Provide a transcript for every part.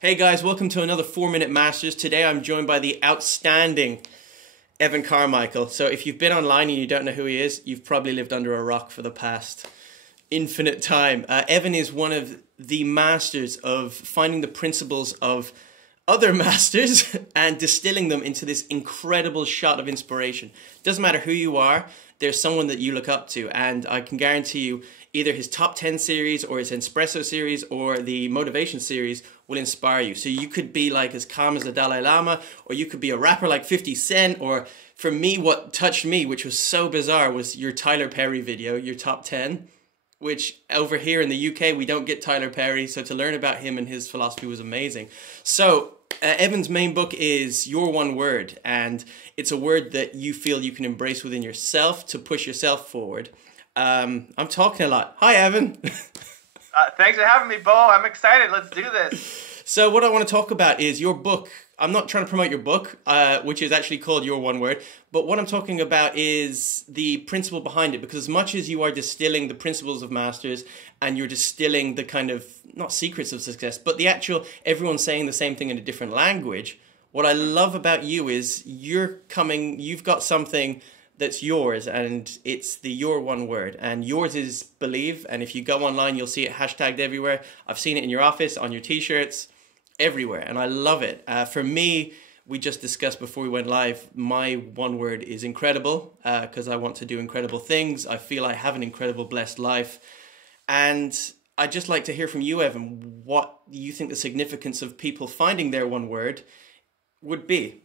Hey guys, welcome to another 4-Minute Masters. Today I'm joined by the outstanding Evan Carmichael. So if you've been online and you don't know who he is, you've probably lived under a rock for the past infinite time. Evan is one of the masters of finding the principles of other masters and distilling them into this incredible shot of inspiration. Doesn't matter who you are, there's someone that you look up to, and I can guarantee you either his top 10 series or his espresso series or the motivation series will inspire you. So you could be like as calm as the Dalai Lama, or you could be a rapper like 50 Cent, or for me, what touched me, which was so bizarre, was your Tyler Perry video, your top 10, which over here in the UK, we don't get Tyler Perry. So to learn about him and his philosophy was amazing. So Evan's main book is Your One Word, and it's a word that you feel you can embrace within yourself to push yourself forward. I'm talking a lot. Hi, Evan. Thanks for having me, Bo. I'm excited. Let's do this. So what I want to talk about is your book. I'm not trying to promote your book, which is actually called Your One Word, but what I'm talking about is the principle behind it, because as much as you are distilling the principles of masters and you're distilling the kind of, not secrets of success, but the actual, everyone saying the same thing in a different language, what I love about you is you've got something that's yours, and it's the Your One Word, and yours is believe, and if you go online, you'll see it hashtagged everywhere. I've seen it in your office, on your t-shirts, everywhere, and I love it. For me, we just discussed before we went live, my one word is incredible, because I want to do incredible things. I feel I have an incredible, blessed life, and I'd just like to hear from you, Evan, what you think the significance of people finding their one word would be.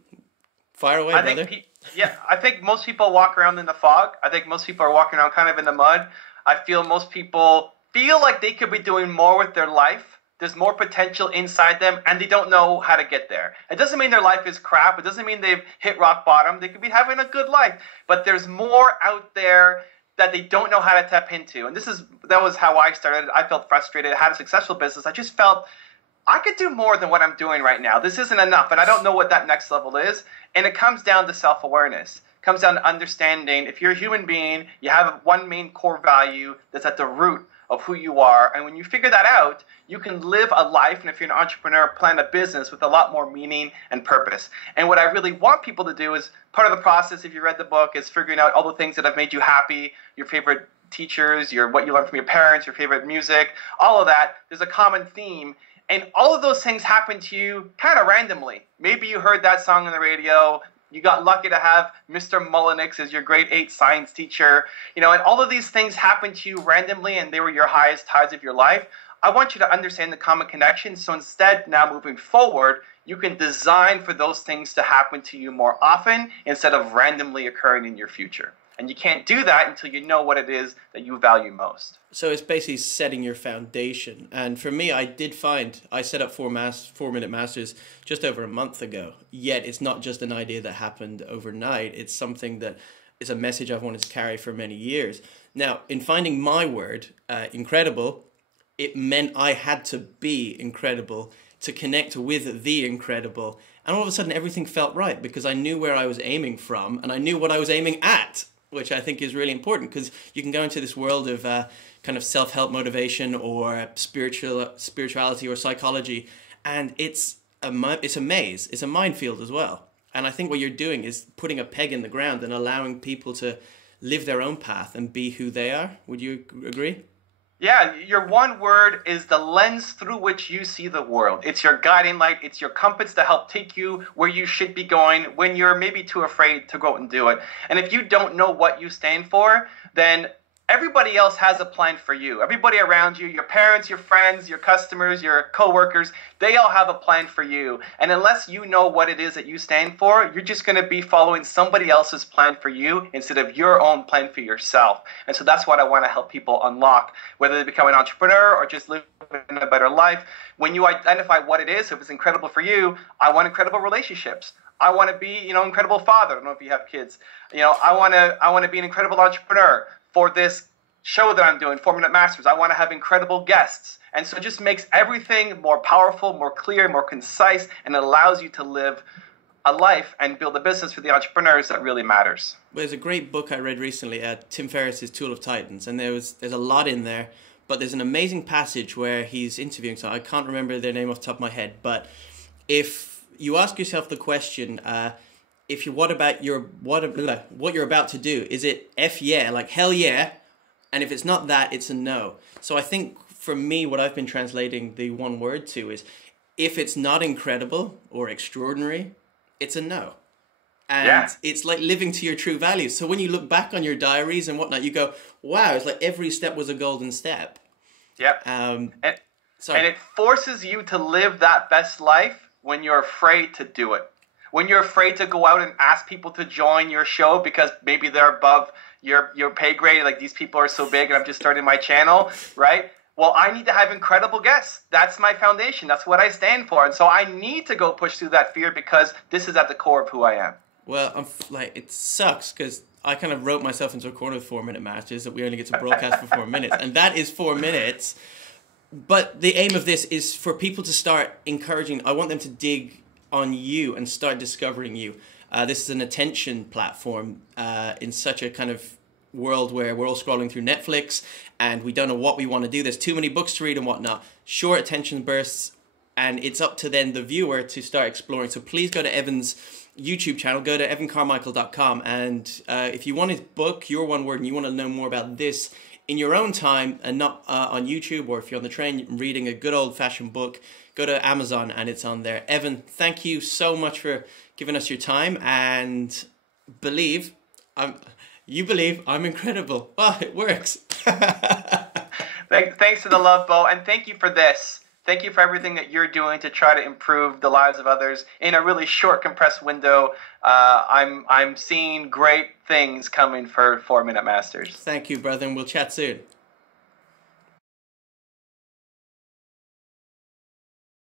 Fire away, brother. I think most people walk around in the fog. I think most people are walking around kind of in the mud. I feel most people feel like they could be doing more with their life. There's more potential inside them, and they don't know how to get there. It doesn't mean their life is crap. It doesn't mean they've hit rock bottom. They could be having a good life, but there's more out there that they don't know how to tap into. And that was how I started. I felt frustrated. I had a successful business. I just felt I could do more than what I'm doing right now. This isn't enough, and I don't know what that next level is. And it comes down to self-awareness. It comes down to understanding if you're a human being, you have one main core value that's at the root of who you are. And when you figure that out, you can live a life, and if you're an entrepreneur, plan a business with a lot more meaning and purpose. And what I really want people to do is, part of the process, if you read the book, is figuring out all the things that have made you happy, your favorite teachers, what you learned from your parents, your favorite music, all of that. There's a common theme. And all of those things happen to you kind of randomly. Maybe you heard that song on the radio. You got lucky to have Mr. Mullenix as your grade 8 science teacher. And all of these things happen to you randomly, and they were your highest highs of your life. I want you to understand the common connections. So instead, now moving forward, you can design for those things to happen to you more often instead of randomly occurring in your future. And you can't do that until you know what it is that you value most. So it's basically setting your foundation. And for me, I set up 4-Minute Masters just over a month ago. Yet it's not just an idea that happened overnight. It's something that is a message I've wanted to carry for many years. Now, in finding my word, incredible, it meant I had to be incredible to connect with the incredible. And all of a sudden, everything felt right because I knew where I was aiming from and I knew what I was aiming at, which I think is really important, because you can go into this world of kind of self-help motivation or spirituality or psychology, and it's a maze, it's a minefield as well. And I think what you're doing is putting a peg in the ground and allowing people to live their own path and be who they are. Would you agree? Yeah, your one word is the lens through which you see the world. It's your guiding light. It's your compass to help take you where you should be going when you're maybe too afraid to go out and do it. And if you don't know what you stand for, then everybody else has a plan for you. Everybody around you, your parents, your friends, your customers, your coworkers, they all have a plan for you. And unless you know what it is that you stand for, you're just going to be following somebody else's plan for you instead of your own plan for yourself. And so that's what I want to help people unlock, whether they become an entrepreneur or just live in a better life. When you identify what it is, if it's incredible for you, I want incredible relationships. I want to be, incredible father. I don't know if you have kids. I want to be an incredible entrepreneur. For this show that I'm doing, 4-Minute Masters, I want to have incredible guests. And so it just makes everything more powerful, more clear, more concise, and it allows you to live a life and build a business for the entrepreneurs that really matters. There's a great book I read recently, Tim Ferriss's Tool of Titans, and there's a lot in there, but there's an amazing passage where he's interviewing, so I can't remember their name off the top of my head, but if you ask yourself the question, if you what you're about to do, is it F yeah, like hell yeah, and if it's not that, it's a no. So I think for me, what I've been translating the one word to is, if it's not incredible or extraordinary, it's a no. And it's like living to your true values. So when you look back on your diaries and whatnot, you go, wow, it's like every step was a golden step. Yep. And it forces you to live that best life when you're afraid to do it. When you're afraid to go out and ask people to join your show because maybe they're above your pay grade, like these people are so big and I'm just starting my channel, right? Well, I need to have incredible guests. That's my foundation. That's what I stand for. And so I need to go push through that fear because this is at the core of who I am. Well, it sucks because I kind of wrote myself into a corner with 4 Minute Masters that we only get to broadcast for 4 minutes. And that is 4 minutes. But the aim of this is for people to start encouraging. I want them to dig on you and start discovering you. This is an attention platform in such a kind of world where we're all scrolling through Netflix and we don't know what we want to do. There's too many books to read and whatnot. Short attention bursts. And it's up to then the viewer to start exploring. So please go to Evan's YouTube channel, go to evancarmichael.com, and if you want to book your one word and you want to know more about this in your own time and not on YouTube, or if you're on the train reading a good old-fashioned book, go to Amazon and it's on there. Evan, thank you so much for giving us your time, and you believe I'm incredible. Oh, it works. Thanks for the love, Bo, and thank you for this. Thank you for everything that you're doing to try to improve the lives of others in a really short, compressed window. I'm seeing great things coming for 4 Minute Masters. Thank you, brother, and we'll chat soon.